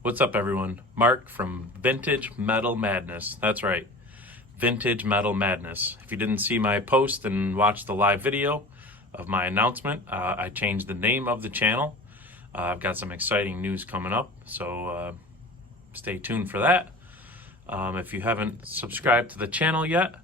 What's up, everyone? Mark from Vintage Metal Madness. That's right, Vintage Metal Madness. If you didn't see my post and watch the live video of my announcement, I changed the name of the channel. I've got some exciting news coming up, so stay tuned for that. If you haven't subscribed to the channel yet,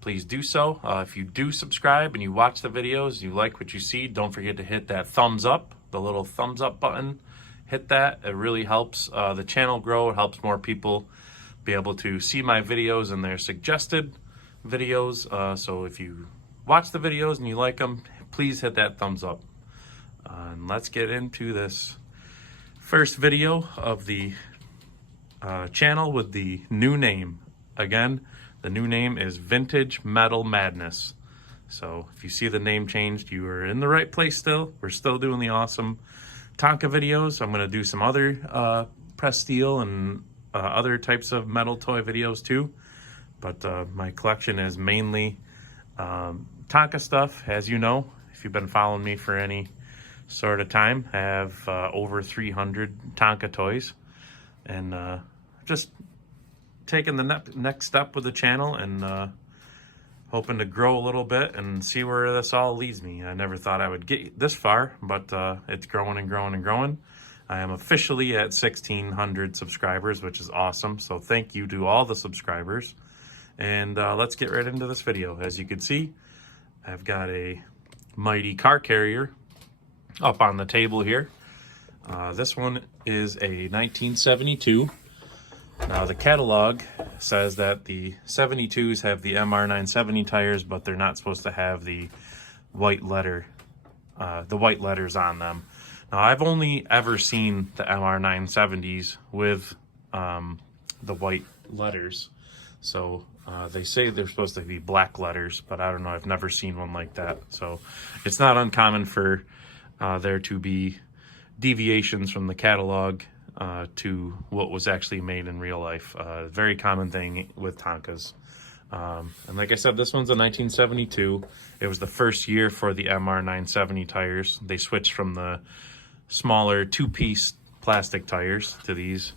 please do so. If you do subscribe and you watch the videos, you like what you see, don't forget to hit that thumbs up, the little thumbs up button. Hit that. It really helps the channel grow. It helps more people be able to see my videos and their suggested videos. So if you watch the videos and you like them, please hit that thumbs up. And let's get into this first video of the channel with the new name. Again, the new name is Vintage Metal Madness. So if you see the name changed, you are in the right place still. We're still doing the awesome Tonka videos. I'm going to do some other press steel and other types of metal toy videos too. But my collection is mainly Tonka stuff. As you know, if you've been following me for any sort of time, I have over 300 Tonka toys. And just taking the next step with the channel and hoping to grow a little bit and see where this all leads me. I never thought I would get this far, but it's growing and growing and growing. I am officially at 1,600 subscribers, which is awesome. So thank you to all the subscribers. And let's get right into this video. As you can see, I've got a mighty car carrier up on the table here. This one is a 1972. Now the catalog says that the 72s have the MR970 tires, but they're not supposed to have the white letters on them. Now I've only ever seen the MR970s with the white letters. So they say they're supposed to be black letters, but I don't know. I've never seen one like that. So it's not uncommon for there to be deviations from the catalog to what was actually made in real life. Very common thing with Tonkas. And like I said, this one's a 1972. It was the first year for the MR970 tires. They switched from the smaller two-piece plastic tires to these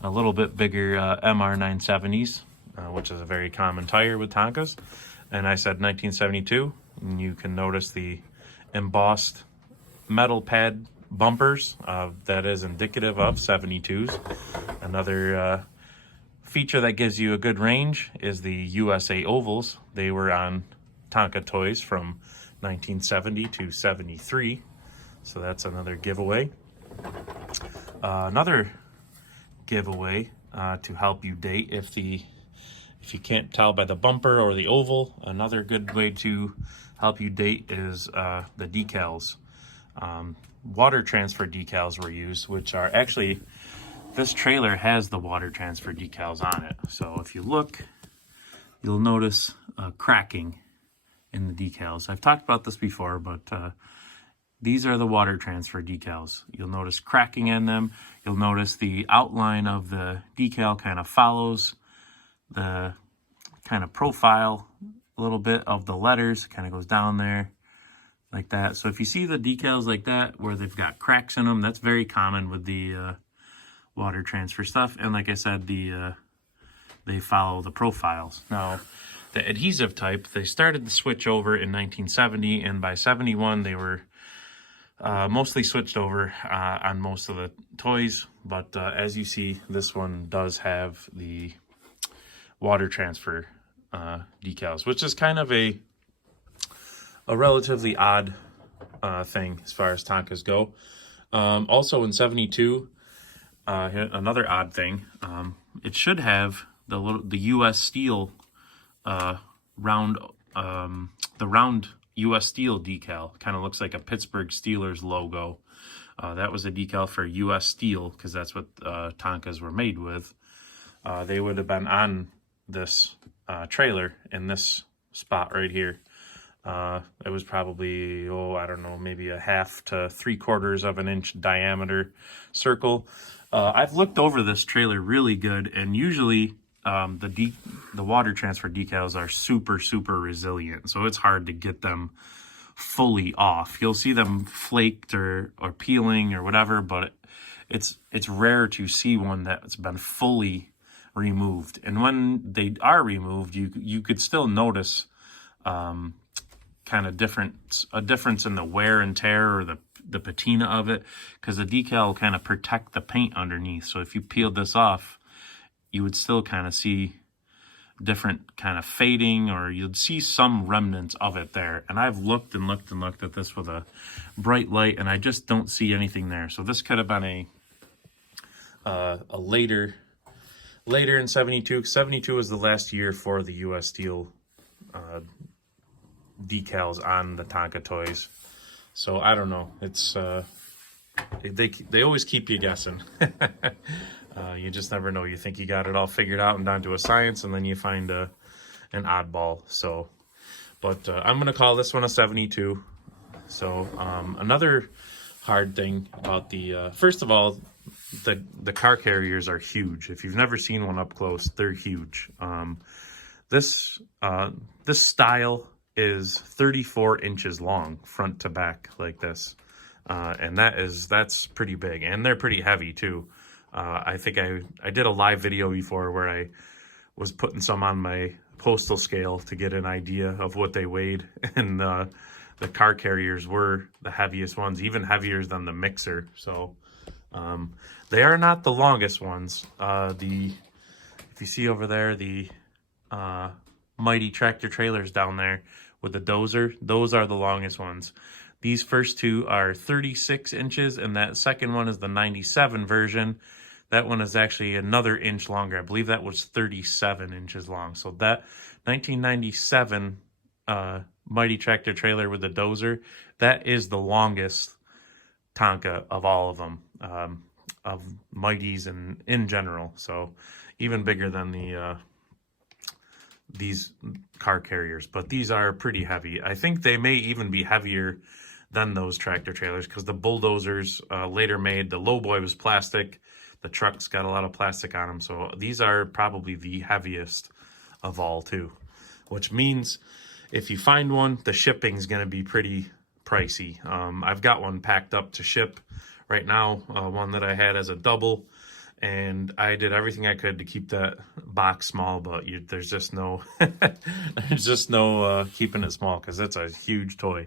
a little bit bigger MR970s, which is a very common tire with Tonkas. And I said 1972, and you can notice the embossed metal pad bumpers. That is indicative of 72s. Another feature that gives you a good range is the USA ovals. They were on Tonka toys from 1970 to 73. So that's another giveaway. Another giveaway to help you date if you can't tell by the bumper or the oval. Another good way to help you date is the decals. Water transfer decals were used, which are actually, this trailer has the water transfer decals on it. So if you look, you'll notice cracking in the decals. I've talked about this before, but these are the water transfer decals. You'll notice cracking in them. You'll notice the outline of the decal kind of follows the kind of profile a little bit of the letters, kind of goes down there like that. So if you see the decals like that where they've got cracks in them, that's very common with the water transfer stuff. And like I said, they follow the profiles. Now the adhesive type, they started to switch over in 1970, and by 71 they were mostly switched over on most of the toys. But as you see, this one does have the water transfer decals, which is kind of a relatively odd thing as far as Tonkas go. Also in 72, another odd thing, it should have the U.S. Steel round, the round U.S. Steel decal. Kind of looks like a Pittsburgh Steelers logo. That was a decal for U.S. Steel because that's what Tonkas were made with. They would have been on this trailer in this spot right here. It was probably, I don't know, maybe a 1/2 to 3/4 of an inch diameter circle. I've looked over this trailer really good, and usually the water transfer decals are super, super resilient, so it's hard to get them fully off. You'll see them flaked or peeling or whatever, but it's rare to see one that's been fully removed. And when they are removed, you could still notice kind of a difference in the wear and tear, or the patina of it, because the decal will kind of protect the paint underneath. So if you peeled this off, you would still kind of see different kind of fading, or you'd see some remnants of it there. And I've looked and looked and looked at this with a bright light, and I just don't see anything there. So this could have been a later in 72. 72 was the last year for the U.S. Steel decals on the Tonka toys. So I don't know. It's they always keep you guessing. You just never know. You think you got it all figured out and down to a science, and then you find an oddball. So, but I'm gonna call this one a 72. So another hard thing about the first of all, the car carriers are huge. If you've never seen one up close, they're huge. This style is 34 inches long, front to back, like this, and that's pretty big, and they're pretty heavy too. I think I did a live video before where I was putting some on my postal scale to get an idea of what they weighed, and the car carriers were the heaviest ones, even heavier than the mixer. So they are not the longest ones. If you see over there, the mighty tractor trailers down there with the dozer, those are the longest ones. These first two are 36 inches, and that second one is the 97 version. That one is actually another inch longer. I believe that was 37 inches long. So that 1997 mighty tractor trailer with the dozer, that is the longest Tonka of all of them, of mighties and in general. So even bigger than these car carriers, but these are pretty heavy. I think they may even be heavier than those tractor trailers, because the bulldozers later made, the lowboy was plastic, the trucks got a lot of plastic on them, so these are probably the heaviest of all too, which means if you find one, the shipping's going to be pretty pricey. I've got one packed up to ship right now, one that I had as a double, and I did everything I could to keep that box small, but there's just no there's just no keeping it small, because it's a huge toy.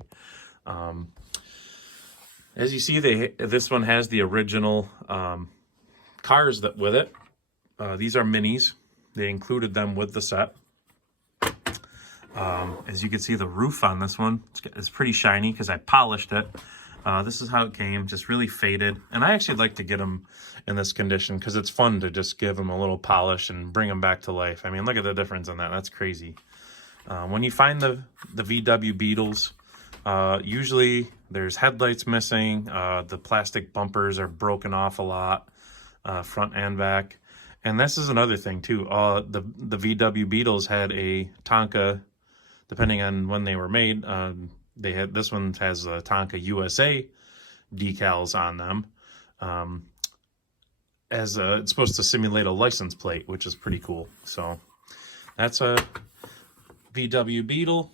As you see, this one has the original cars with it. These are minis. They included them with the set. As you can see, the roof on this one is pretty shiny because I polished it. This is how it came, just really faded. And I actually like to get them in this condition because it's fun to just give them a little polish and bring them back to life. I mean, look at the difference in that. That's crazy. When you find the VW Beetles, usually there's headlights missing. The plastic bumpers are broken off a lot, front and back. And this is another thing too. The VW Beetles had a Tonka, depending on when they were made. This one has a Tonka USA decals on them. It's supposed to simulate a license plate, which is pretty cool. So that's a VW Beetle.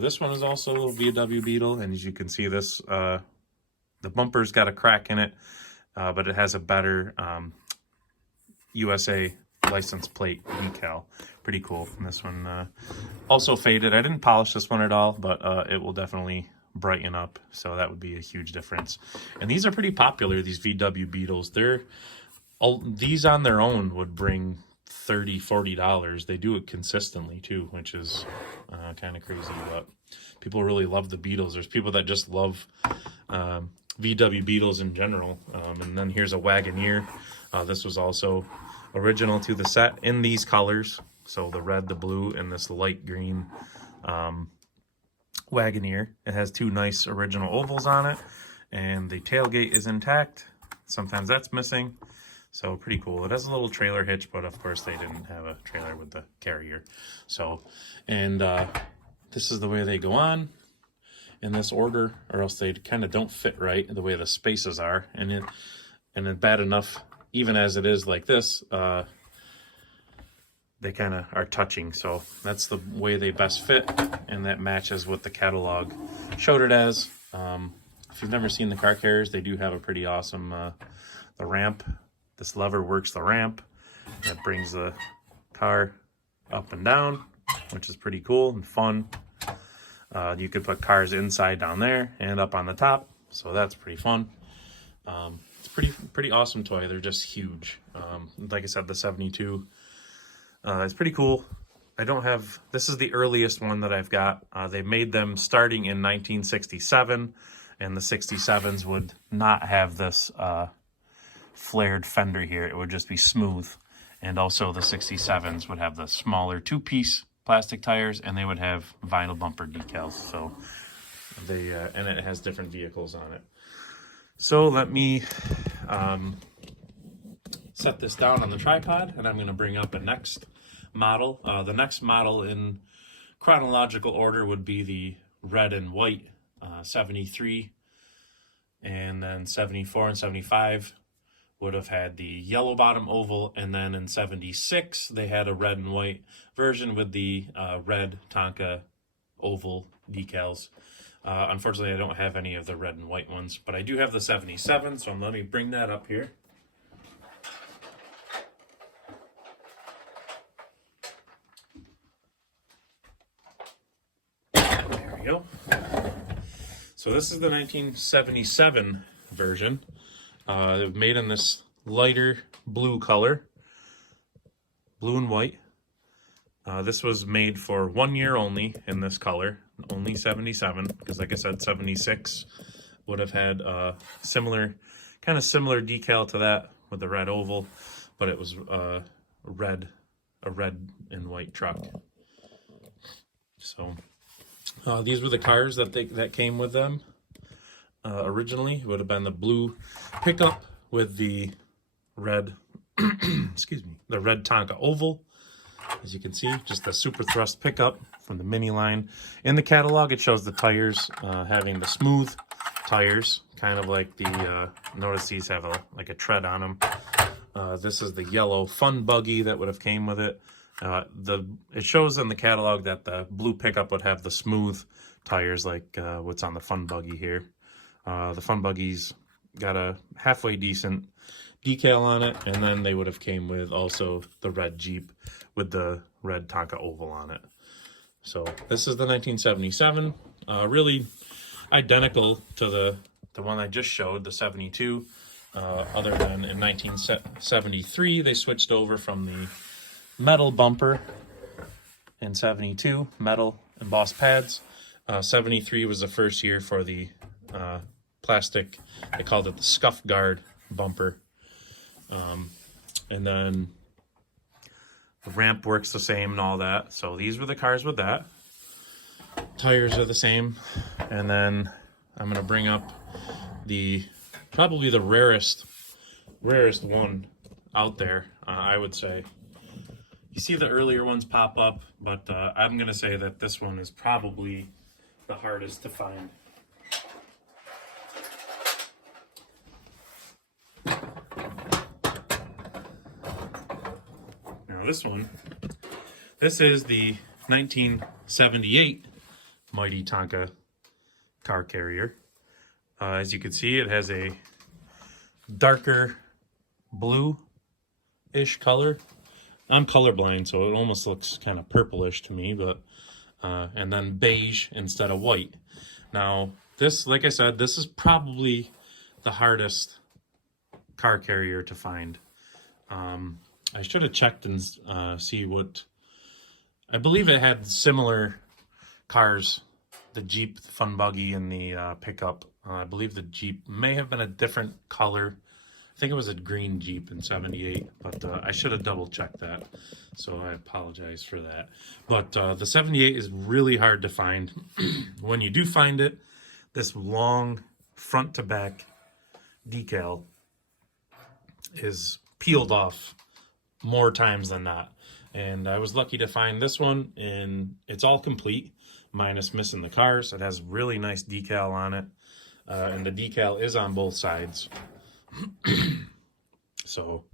This one is also a VW Beetle, and as you can see, this the bumper's got a crack in it, but it has a better USA license plate decal. Pretty cool. And this one also faded. I didn't polish this one at all, but it will definitely brighten up, so that would be a huge difference. And these are pretty popular, these VW Beetles. These on their own would bring $30-$40. They do it consistently too, which is kind of crazy, but people really love the Beetles. There's people that just love VW Beetles in general. And then here's a Wagoneer. This was also original to the set in these colors, so the red, the blue, and this light green Wagoneer. It has two nice original ovals on it, and the tailgate is intact. Sometimes that's missing, so pretty cool. It has a little trailer hitch, but of course they didn't have a trailer with the carrier. So, and this is the way they go on in this order, or else they kind of don't fit right the way the spaces are. And it bad enough, even as it is like this, they kind of are touching. So that's the way they best fit, and that matches what the catalog showed it as. If you've never seen the car carriers, they do have a pretty awesome the ramp. This lever works the ramp. That brings the car up and down, which is pretty cool and fun. You could put cars inside down there and up on the top, so that's pretty fun. It's pretty awesome toy. They're just huge. Like I said, the 72. It's pretty cool. I don't have, this is the earliest one that I've got. They made them starting in 1967, and the 67s would not have this flared fender here. It would just be smooth. And also the 67s would have the smaller two-piece plastic tires, and they would have vinyl bumper decals. So they, and it has different vehicles on it. So let me set this down on the tripod, and I'm going to bring up a next model. The next model in chronological order would be the red and white 73, and then 74 and 75 would have had the yellow bottom oval, and then in 76 they had a red and white version with the red Tonka oval decals. Unfortunately, I don't have any of the red and white ones, but I do have the 77, so let me bring that up here. There we go. So this is the 1977 version. Made in this lighter blue color, blue and white. This was made for 1 year only in this color, only 77, because like I said, 76 would have had a similar decal to that with the red oval, but it was a red and white truck. So these were the cars that came with them. Originally, it would have been the blue pickup with the red, excuse me, the red Tonka oval. As you can see, just a super thrust pickup from the mini line. In the catalog, it shows the tires having the smooth tires, kind of like the, notice these have like a tread on them. This is the yellow fun buggy that would have came with it. It shows in the catalog that the blue pickup would have the smooth tires like what's on the fun buggy here. The fun buggies got a halfway decent decal on it, and then they would have came with also the red Jeep with the red Tonka oval on it. So this is the 1977, really identical to the one I just showed, the 72, other than in 1973 they switched over from the metal bumper in 72, metal embossed pads. 73 was the first year for the plastic, they called it the scuff guard bumper. And then the ramp works the same and all that. So these were the cars with that. Tires are the same. And then I'm going to bring up probably the rarest one out there, I would say. You see the earlier ones pop up, but I'm going to say that this one is probably the hardest to find. Now this is the 1978 Mighty Tonka car carrier. As you can see, it has a darker blue-ish color. I'm colorblind, so it almost looks kind of purplish to me, but and then beige instead of white. Now, this, like I said, this is probably the hardest car carrier to find. I should have checked and see what, I believe it had similar cars, the Jeep, the Fun Buggy, and the pickup. I believe the Jeep may have been a different color. I think it was a green Jeep in 78, but I should have double checked that, so I apologize for that. But the 78 is really hard to find. When you do find it, this long front to back decal is peeled off more times than not. And I was lucky to find this one, and it's all complete, minus missing the cars. It has really nice decal on it, and the decal is on both sides. So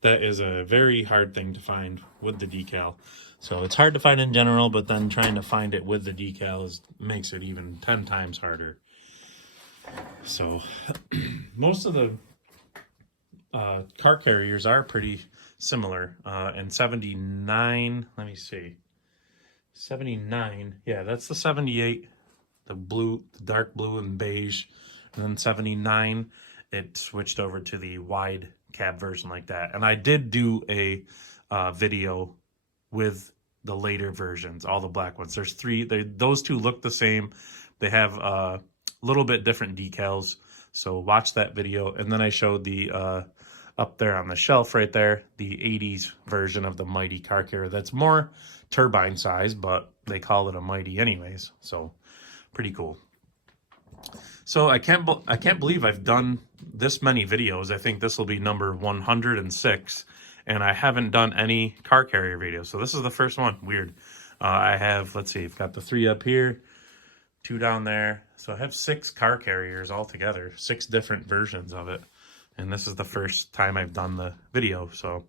that is a very hard thing to find with the decal. So it's hard to find in general, but then trying to find it with the decal makes it even 10 times harder. So most of the car carriers are pretty similar. And 79, let me see, 79, yeah, that's the 78, the blue, the dark blue and beige. And then 79, it switched over to the wide cab version like that. And I did do a video with the later versions, all the black ones. There's three. Those two look the same. They have a little bit different decals. So watch that video. And then I showed the up there on the shelf right there, the 80s version of the Mighty car carrier. That's more turbine size, but they call it a Mighty anyways. So pretty cool. So I can't believe I've done this many videos. I think this will be number 106, and I haven't done any car carrier videos. So this is the first one. Weird. I have, let's see, I've got the 3 up here, 2 down there. So I have 6 car carriers altogether, 6 different versions of it. And this is the first time I've done the video. So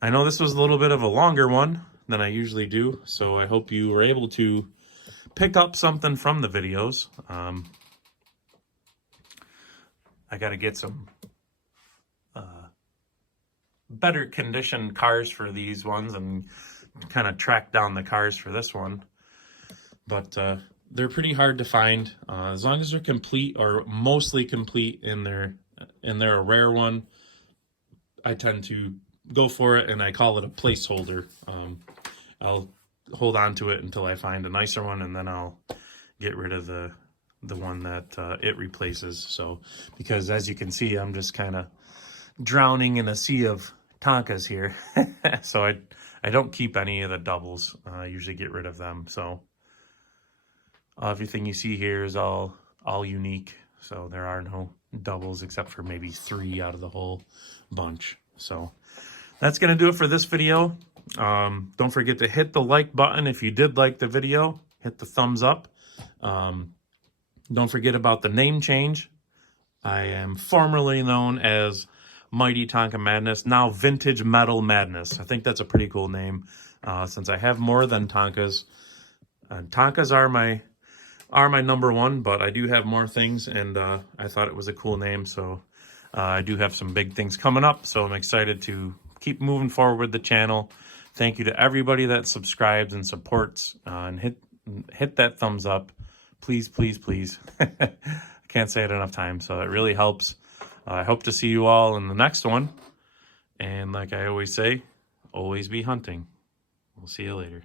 I know this was a little bit of a longer one than I usually do. So I hope you were able to pick up something from the videos. I got to get some better conditioned cars for these ones and kind of track down the cars for this one. But they're pretty hard to find. As long as they're complete or mostly complete and they're a rare one, I tend to go for it, and I call it a placeholder. I'll hold on to it until I find a nicer one, and then I'll get rid of the one that it replaces. So, because as you can see, I'm just kind of drowning in a sea of Tonkas here. So I don't keep any of the doubles. I usually get rid of them. So everything you see here is all unique. So there are no doubles except for maybe 3 out of the whole bunch. So that's going to do it for this video. Don't forget to hit the like button if you did like the video. Hit the thumbs up. Don't forget about the name change. I am formerly known as Mighty Tonka Madness, now Vintage Metal Madness. I think that's a pretty cool name, since I have more than Tonkas. Tonkas are my number one, but I do have more things, and I thought it was a cool name. So I do have some big things coming up, so I'm excited to keep moving forward with the channel. Thank you to everybody that subscribes and supports, and hit that thumbs up. Please, please, please. I can't say it enough times, so it really helps. I hope to see you all in the next one. And like I always say, always be hunting. We'll see you later.